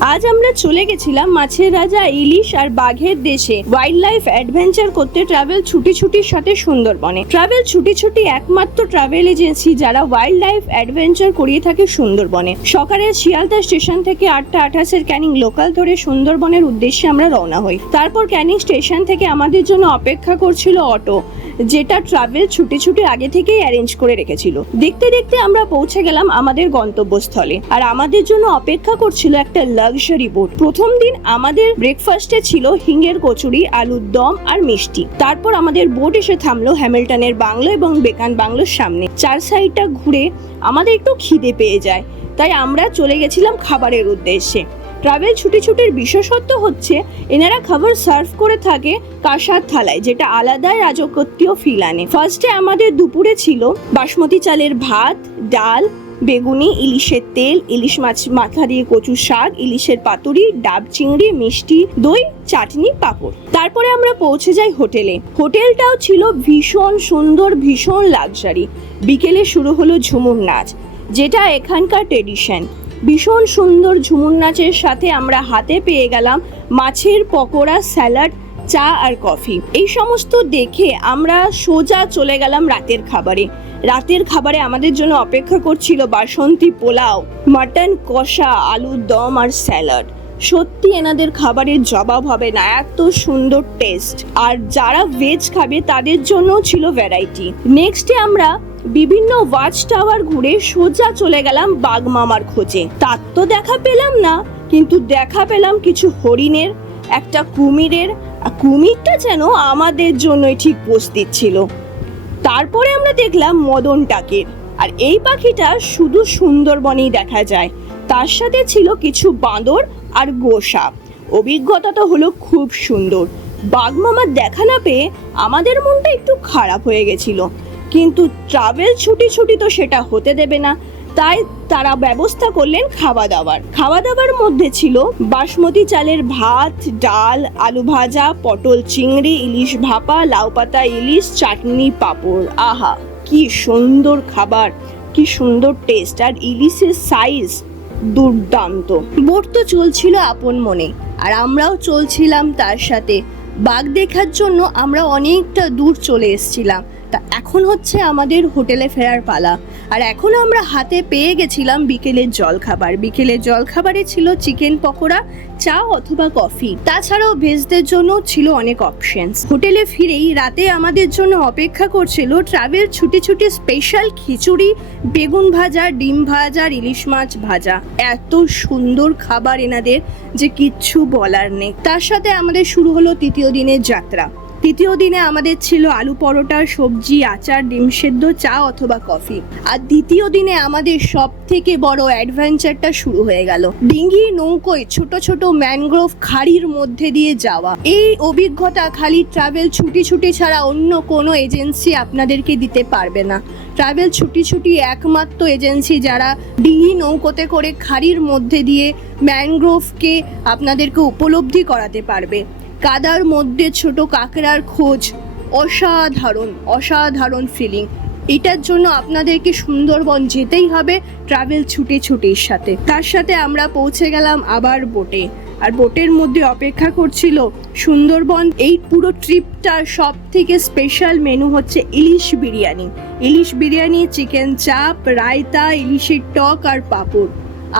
আজ আমরা চলে গেছিলাম মাছের রাজা ইলিশ আর বাঘের দেশে ওয়াইল্ড লাইফ অ্যাডভেঞ্চার করতে ট্রাভেল ছুটি ছুটির সাথে সুন্দরবনে। ট্রাভেল ছুটি ছুটি একমাত্র ট্রাভেল এজেন্সি যারা ওয়াইল্ড লাইফ অ্যাডভেঞ্চার করিয়ে থাকে সুন্দরবনে। সকালে শিয়ালদা স্টেশন থেকে আটটা আঠাশের ক্যানিং লোকাল ধরে সুন্দরবনের উদ্দেশ্যে আমরা রওনা হই। তারপর ক্যানিং স্টেশন থেকে আমাদের জন্য অপেক্ষা করছিল অটো, যেটা ট্রাভেল ছুটি ছুটি আগে থেকেই অ্যারেঞ্জ করে রেখেছিল। দেখতে দেখতে আমরা পৌঁছে গেলাম আমাদের গন্তব্যস্থলে। আর আমাদের জন্য অপেক্ষা করছিল একটা লাক্সারি বোট প্রথম দিন আমাদের ব্রেকফাস্টে ছিল হিঙ্গের কচুরি, আলুর দম আর মিষ্টি। তারপর আমাদের বোট এসে থামলো হ্যামিল্টনের বাংলো এবং বেকান বাংলোর সামনে। চার সাইডটা ঘুরে আমাদের একটু খিদে পেয়ে যায়, তাই আমরা চলে গেছিলাম খাবারের উদ্দেশ্যে। ট্রাভেল ছুটি ছুটির বিশেষত্ব হচ্ছে, এনারা খাবার সার্ভ করে থাকে কাঁসার থালায়, যেটা আলাদাই রাজকত্বীয় ফিল আনে। ফার্স্টে আমাদের দুপুরে ছিল বাসমতি চালের ভাত, ডাল বেগুনি, ইলিশের তেল, ইলিশ মাছ মাথা দিয়ে কচু শাক, ইলিশের পাতুরি, ডাব চিংড়ি, মিষ্টি, দই, চাটনি, পাঁপড়। তারপরে আমরা পৌঁছে যাই হোটেলে। হোটেলটাও ছিল ভীষণ সুন্দর, ভীষণ লাক্সারি। বিকেলে শুরু হলো ঝুমুর নাচ, যেটা এখানকার ট্রেডিশন। ভীষণ সুন্দর ঝুমুর নাচের সাথে আমরা হাতে পেয়ে গেলাম মাছের পকোড়া, স্যালাড চা আর কফি। এই সমস্ত দেখে আমরা সোজা চলে গেলাম রাতের খাবারে। রাতের খাবারে আমাদের জন্য অপেক্ষা করছিল বাসন্তী পোলাও, মাটন কষা আলুর দম আর স্যালাড। সত্যি এনাদের খাবারের জবাব হবে না, এত সুন্দর টেস্ট। আর যারা ভেজ খাবে তাদের জন্য ছিল ভ্যারাইটি নেক্সটে আমরা বিভিন্ন ওয়াচ টাওয়ার ঘুরে সোজা চলে গেলাম বাগমামার খোঁজে। তার তো দেখা পেলাম না, কিন্তু দেখা পেলাম কিছু হরিণের একটা কুমিরের কুমিরটা যেন আমাদের জন্যই ঠিক বসতির ছিল। তারপরে আমরা দেখলাম মদন টাকের আর এই পাখিটা শুধু সুন্দরবনেই দেখা যায়। তার সাথে ছিল কিছু বাঁদর আর গোসাপ অভিজ্ঞতা তো হলো খুব সুন্দর। বাঘমামার দেখা না পেয়ে আমাদের মনটা একটু খারাপ হয়ে গেছিল। কিন্তু ট্রাভেল ছুটি ছুটি তো সেটা হতে দেবে না। তাই তারা ব্যবস্থা করলেন খাওয়া দাওয়ার খাওয়া দাওয়ার মধ্যে ছিল বাসমতি চালের ভাত, ডাল, আলু ভাজা, পটল চিংড়ি, ইলিশ ভাপা, লাউ পাতা, ইলিশ, চাটনি, পাঁপড়। আহা, কি সুন্দর খাবার, কি সুন্দর টেস্ট আর ইলিশের সাইজ দুর্দান্ত। বোট তো চলছিল আপন মনে, আর আমরাও চলছিলাম তার সাথে। বাঘ দেখার জন্য আমরা অনেকটা দূর চলে এসেছিলাম। তা এখন হচ্ছে আমাদের হোটেলে ফেরার পালা। আর এখন আমরা হাতে পেয়ে গেছিলাম বিকেলের জলখাবার। বিকেলের জলখাবারে ছিল চিকেন পকোড়া, চা অথবা কফি। তাছাড়াও ভেজদের জন্য ছিল অনেক অপশনস হোটেলে ফিরেই রাতে আমাদের জন্য অপেক্ষা করছিল ট্রাভেল ছুটি ছুটি স্পেশাল খিচুড়ি, বেগুন ভাজা, ডিম ভাজা, ইলিশ মাছ ভাজা। এত সুন্দর খাবার এনাদের যে কিচ্ছু বলার নেই। তার সাথে আমাদের শুরু হলো তৃতীয় দিনের যাত্রা। তৃতীয় দিনে আমাদের ছিল আলু পরোটা সবজি, আচার, ডিম সেদ্ধ, চা অথবা কফি। আর দ্বিতীয় দিনে আমাদের সব থেকে বড় অ্যাডভেঞ্চারটা শুরু হয়ে গেল। ডিঙ্গি নৌকোয় ছোট ছোট ম্যানগ্রোভ খাড়ির মধ্যে দিয়ে যাওয়া। এই অভিজ্ঞতা খালি ট্রাভেল ছুটি ছুটি ছাড়া অন্য কোনো এজেন্সি আপনাদেরকে দিতে পারবে না। ট্রাভেল ছুটি ছুটি একমাত্র এজেন্সি যারা ডিঙি নৌকোতে করে খাড়ির মধ্যে দিয়ে ম্যানগ্রোভকে আপনাদেরকে উপলব্ধি করাতে পারবে। কাদার মধ্যে ছোট কাঁকড়ার খোঁজ। অসাধারণ অসাধারণ ফিলিং এটার জন্য আপনাদেরকে সুন্দরবন যেতেই হবে ট্রাভেল ছুটি ছুটির সাথে। তার সাথে আমরা পৌঁছে গেলাম আবার বোটে আর বোটের মধ্যে অপেক্ষা করছিল সুন্দরবন। এই পুরো ট্রিপটার সব থেকে স্পেশাল মেনু হচ্ছে ইলিশ বিরিয়ানি। ইলিশ বিরিয়ানি চিকেন চাপ রায়তা ইলিশের টক আর পাঁপড়।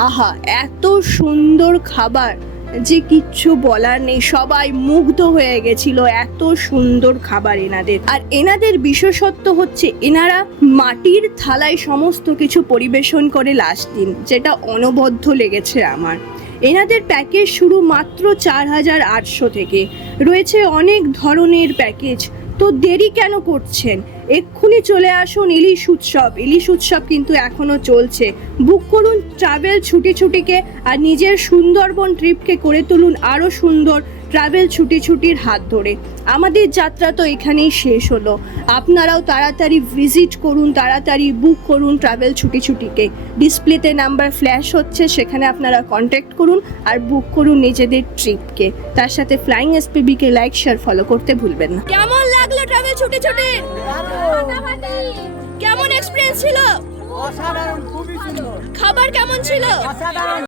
আহা, এত সুন্দর খাবার! যে কিচ্ছু বলার নেই, সবাই মুগ্ধ হয়ে গেছিল এত সুন্দর খাবার এনাদের। আর এনাদের বিশেষত্ব হচ্ছে এনারা মাটির থালায় সমস্ত কিছু পরিবেশন করে লাস্ট দিন, যেটা অনবদ্য লেগেছে আমার। এনাদের প্যাকেজ শুরু মাত্র চার হাজার আটশো থেকে। রয়েছে অনেক ধরনের প্যাকেজ তো দেরি কেন করছেন? এক্ষুনি চলে আসুন ইলিশ উৎসব। ইলিশ উৎসব কিন্তু এখনও চলছে। বুক করুন ট্রাভেল ছুটি ছুটিকে আর নিজের সুন্দরবন ট্রিপকে করে তুলুন আরও সুন্দর ট্রাভেল ছুটি ছুটির হাত ধরে। আমাদের যাত্রা তো এখানেই শেষ হলো। আপনারাও তাড়াতাড়ি ভিজিট করুন, তাড়াতাড়ি বুক করুন ট্রাভেল ছুটি ছুটিকে। ডিসপ্লেতে নাম্বার ফ্ল্যাশ হচ্ছে, সেখানে আপনারা কন্ট্যাক্ট করুন আর বুক করুন নিজেদের ট্রিপকে তার সাথে ফ্লাইং এসপিবিকে লাইক শেয়ার ফলো করতে ভুলবেন না। কেমন লাগল ট্রাভেল ছুটি ছুটি? কেমন এক্সপিরিয়েন্স ছিল? অসাধারণ খুবই সুন্দর। খাবার কেমন ছিল? অসাধারণ।